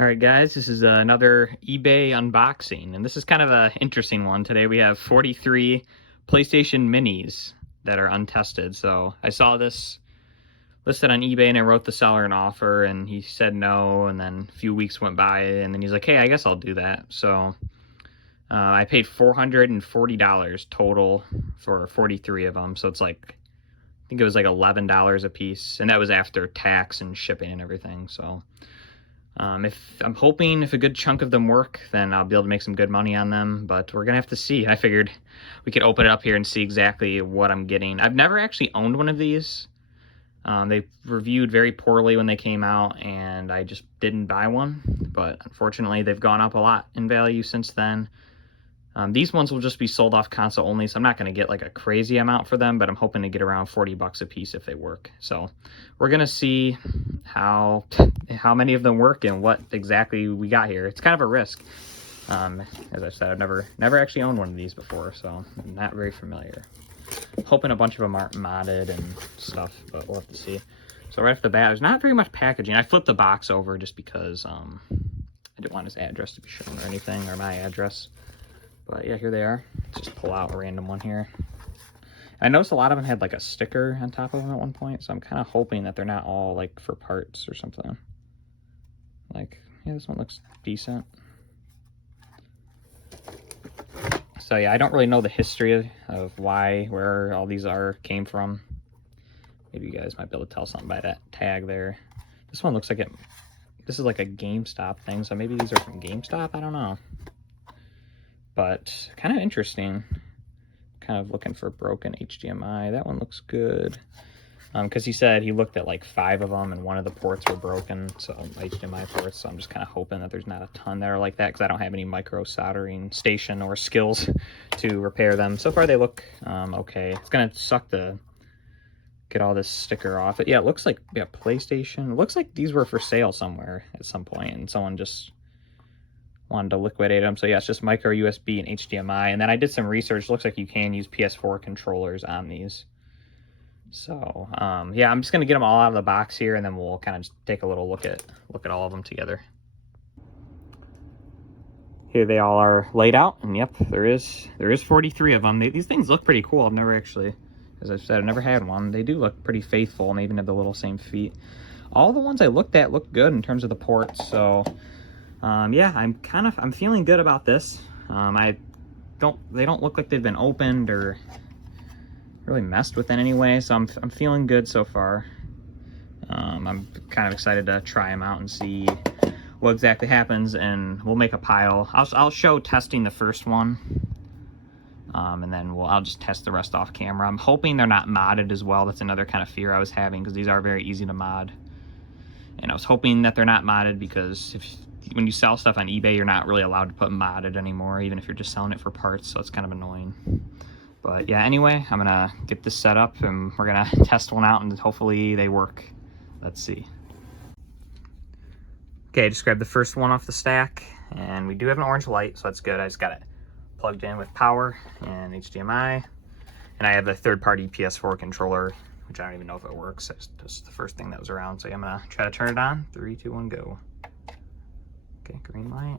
Alright guys, this is another eBay unboxing, and this is kind of an interesting one. Today we have 43 PlayStation Minis that are untested. So I saw this listed on eBay and I wrote the seller an offer and he said no, and then a few weeks went by and then he's like, hey, I guess I'll do that. So I paid $440 total for 43 of them, so it's like, I think it was like $11 a piece, and that was after tax and shipping and everything. So if I'm hoping if a good chunk of them work, then I'll be able to make some good money on them, but we're gonna have to see. I figured we could open it up here and see exactly what I'm getting. I've never actually owned one of these. They reviewed very poorly when they came out, and I just didn't buy one, but unfortunately they've gone up a lot in value since then. These ones will just be sold off console only, so I'm not going to get like a crazy amount for them, but I'm hoping to get around 40 bucks a piece if they work. So we're going to see how many of them work and what exactly we got here. It's kind of a risk. As I said, I've never actually owned one of these before, so I'm not very familiar. Hoping a bunch of them aren't modded and stuff, but we'll have to see. So right off the bat, there's not very much packaging. I flipped the box over just because I didn't want his address to be shown or anything, or my address. But yeah, here they are. Let's just pull out a random one here. I noticed a lot of them had like a sticker on top of them at one point, so I'm kind of hoping that they're not all like for parts or something. Like, yeah, this one looks decent. So yeah, I don't really know the history of where all these came from. Maybe you guys might be able to tell something by that tag there. This one looks like this is like a GameStop thing, so maybe these are from GameStop, I don't know. But kind of interesting. Kind of looking for broken HDMI. That one looks good. Because he said he looked at like 5 of them and one of the ports were broken, so HDMI ports. So I'm just kind of hoping that there's not a ton that are like that, because I don't have any micro soldering station or skills to repair them. So far they look okay. It's gonna suck to get all this sticker off. But yeah, it looks like PlayStation. It looks like these were for sale somewhere at some point, and someone just wanted to liquidate them. So yeah, it's just micro USB and HDMI. And then I did some research. It looks like you can use PS4 controllers on these. So yeah, I'm just gonna get them all out of the box here, and then we'll kind of just take a little look at all of them together. Here they all are laid out, and yep, there is 43 of them. These things look pretty cool. I've never actually, as I've said, I've never had one. They do look pretty faithful, and they even have the little same feet. All the ones I looked at look good in terms of the ports. So yeah, I'm feeling good about this. They don't look like they've been opened or really messed with in any way, so I'm feeling good so far. I'm kind of excited to try them out and see what exactly happens, and we'll make a pile. I'll show testing the first one, and then I'll just test the rest off camera. I'm hoping they're not modded as well. That's another kind of fear I was having, because these are very easy to mod. And I was hoping that they're not modded, because when you sell stuff on eBay, you're not really allowed to put modded anymore, even if you're just selling it for parts, so it's kind of annoying. But yeah, anyway, I'm gonna get this set up and we're gonna test one out and hopefully they work. Let's see. Okay, I just grabbed the first one off the stack, and we do have an orange light, so that's good. I just got it plugged in with power and HDMI, and I have the third-party PS4 controller, which I don't even know if it works. It's just the first thing that was around, so yeah, I'm gonna try to turn it on. 3, 2, 1, go. Okay, green light.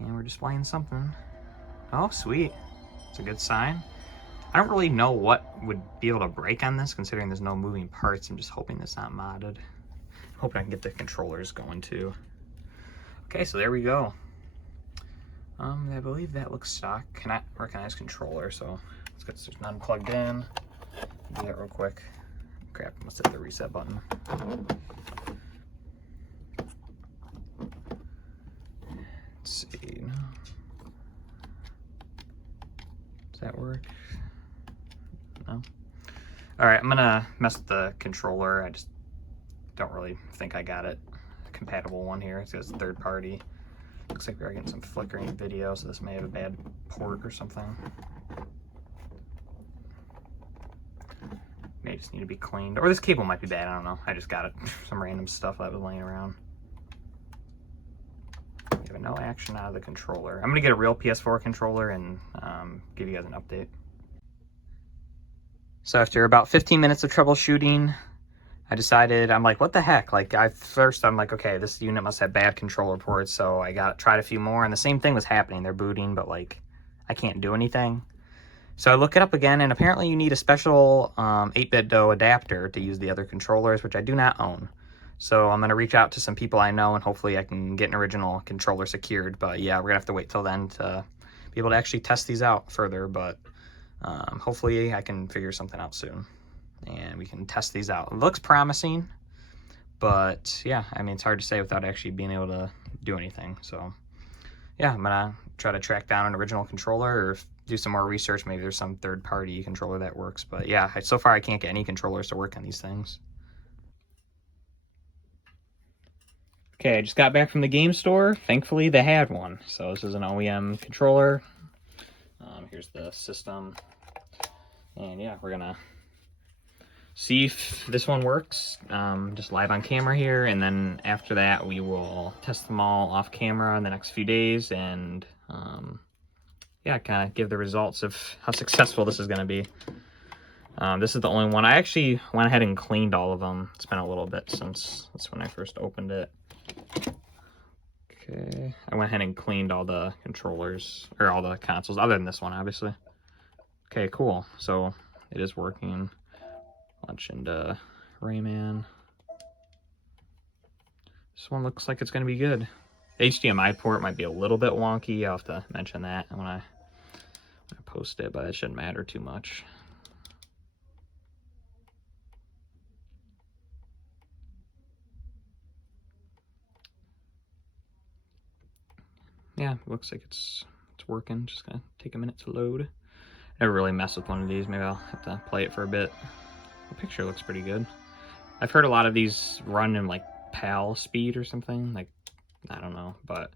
And we're displaying something. Oh, sweet. It's a good sign. I don't really know what would be able to break on this, considering there's no moving parts. I'm just hoping it's not modded. I'm hoping I can get the controllers going too. Okay, so there we go. I believe that looks stock. Cannot recognize controller, so let's get this none plugged in. Do that real quick. Crap, must hit the reset button. Let's see. Does that work? No. All right, I'm gonna mess with the controller. I just don't really think I got it. A compatible one here. It says third party. Looks like we're getting some flickering video, so this may have a bad port or something. May just need to be cleaned. Or this cable might be bad, I don't know. I just got it. Some random stuff that was laying around. We have no action out of the controller. I'm gonna get a real PS4 controller and give you guys an update. So after about 15 minutes of troubleshooting, I decided, I'm like, what the heck? Like, I'm like, okay, this unit must have bad controller ports, so I tried a few more, and the same thing was happening. They're booting, but like, I can't do anything. So I look it up again, and apparently you need a special 8-bit DOE adapter to use the other controllers, which I do not own. So I'm going to reach out to some people I know, and hopefully I can get an original controller secured. But yeah, we're going to have to wait till then to be able to actually test these out further. But hopefully I can figure something out soon, and we can test these out. It looks promising, but yeah, I mean, it's hard to say without actually being able to do anything. So yeah, I'm going to try to track down an original controller or do some more research. Maybe there's some third-party controller that works. But yeah, so far I can't get any controllers to work on these things. Okay, I just got back from the game store. Thankfully, they had one. So this is an OEM controller. Here's the system. And yeah, we're gonna see if this one works, just live on camera here. And then after that, we will test them all off camera in the next few days. And yeah, kind of give the results of how successful this is gonna be. This is the only one. I actually went ahead and cleaned all of them. It's been a little bit since that's when I first opened it. Okay, I went ahead and cleaned all the controllers, or all the consoles, other than this one, obviously. Okay, cool. So it is working. Launch into Rayman. This one looks like it's going to be good. The HDMI port might be a little bit wonky. I'll have to mention that when I post it, but it shouldn't matter too much. Yeah, looks like it's working. Just gonna take a minute to load. I never really mess with one of these. Maybe I'll have to play it for a bit. The picture looks pretty good. I've heard a lot of these run in like PAL speed or something. Like, I don't know, but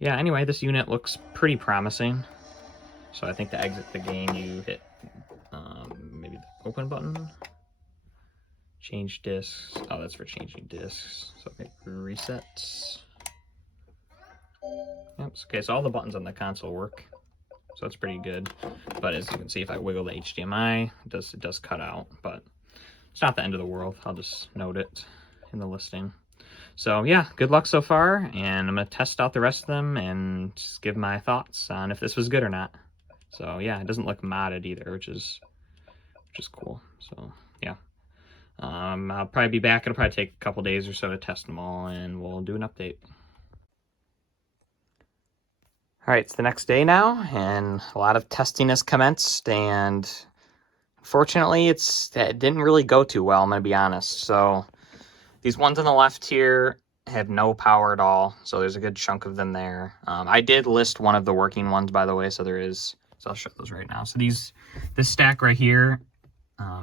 yeah. Anyway, this unit looks pretty promising. So I think to exit the game, you hit maybe the open button. Change discs. Oh, that's for changing discs. So okay, resets. Yep. Okay, so all the buttons on the console work, so it's pretty good. But as you can see, if I wiggle the HDMI, it does cut out, but it's not the end of the world. I'll just note it in the listing. So yeah, good luck so far, and I'm gonna test out the rest of them and just give my thoughts on if this was good or not. So yeah, it doesn't look modded either, which is cool. So yeah, I'll probably be back. It'll probably take a couple days or so to test them all, and we'll do an update. All right, it's the next day now, and a lot of testing has commenced, and unfortunately, it didn't really go too well, I'm going to be honest. So these ones on the left here have no power at all, so there's a good chunk of them there. I did list one of the working ones, by the way, so there is, so I'll show those right now. So this stack right here,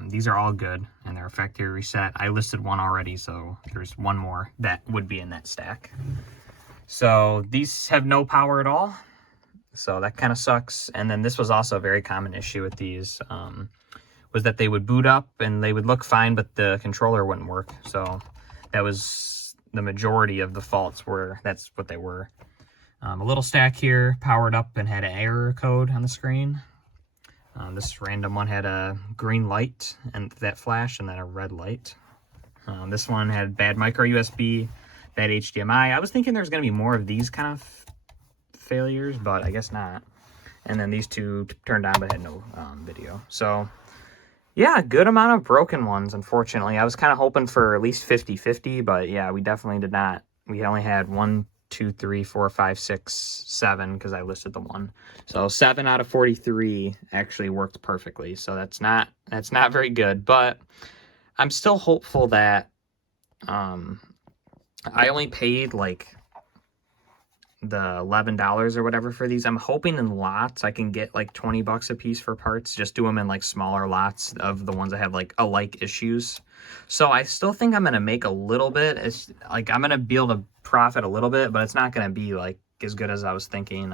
these are all good, and they're factory reset. I listed one already, so there's one more that would be in that stack. So these have no power at all. So that kind of sucks. And then this was also a very common issue with these, was that they would boot up and they would look fine, but the controller wouldn't work. So that was the majority of the faults that's what they were. A little stack here powered up and had an error code on the screen. This random one had a green light and that flashed, and then a red light. This one had bad micro USB, bad HDMI. I was thinking there's going to be more of these kind of failures, but I guess not. And then these two turned on but had no video. So yeah, good amount of broken ones, unfortunately. I was kind of hoping for at least 50-50, but yeah, we definitely did not. We only had 1, 2, 3, 4, 5, 6, 7, because I listed the one. So 7 out of 43 actually worked perfectly. So that's not very good, but I'm still hopeful that I only paid like the $11 or whatever for these. I'm hoping in lots I can get like $20 a piece for parts. Just do them in like smaller lots of the ones that have like alike issues. So I still think I'm gonna make a little bit. It's like I'm gonna be able to profit a little bit, but it's not gonna be like as good as I was thinking,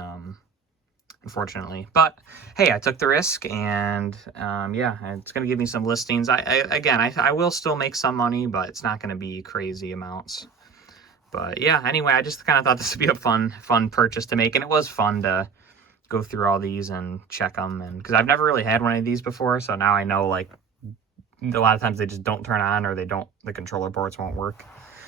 unfortunately. But hey, I took the risk, and yeah, it's gonna give me some listings. I will still make some money, but it's not gonna be crazy amounts. But yeah, anyway, I just kind of thought this would be a fun purchase to make, and it was fun to go through all these and check them, and because I've never really had one of these before, so now I know like a lot of times they just don't turn on, or the controller ports won't work.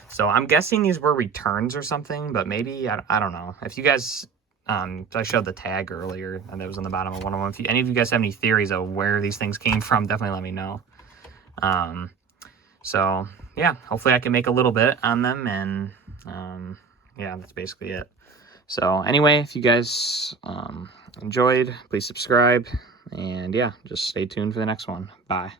So I'm guessing these were returns or something, but maybe, I don't know. If you guys, I showed the tag earlier, and it was on the bottom of one of them. If any of you guys have any theories of where these things came from, definitely let me know. So yeah, hopefully I can make a little bit on them, and yeah, that's basically it. So anyway, if you guys enjoyed, please subscribe, and yeah, just stay tuned for the next one. Bye.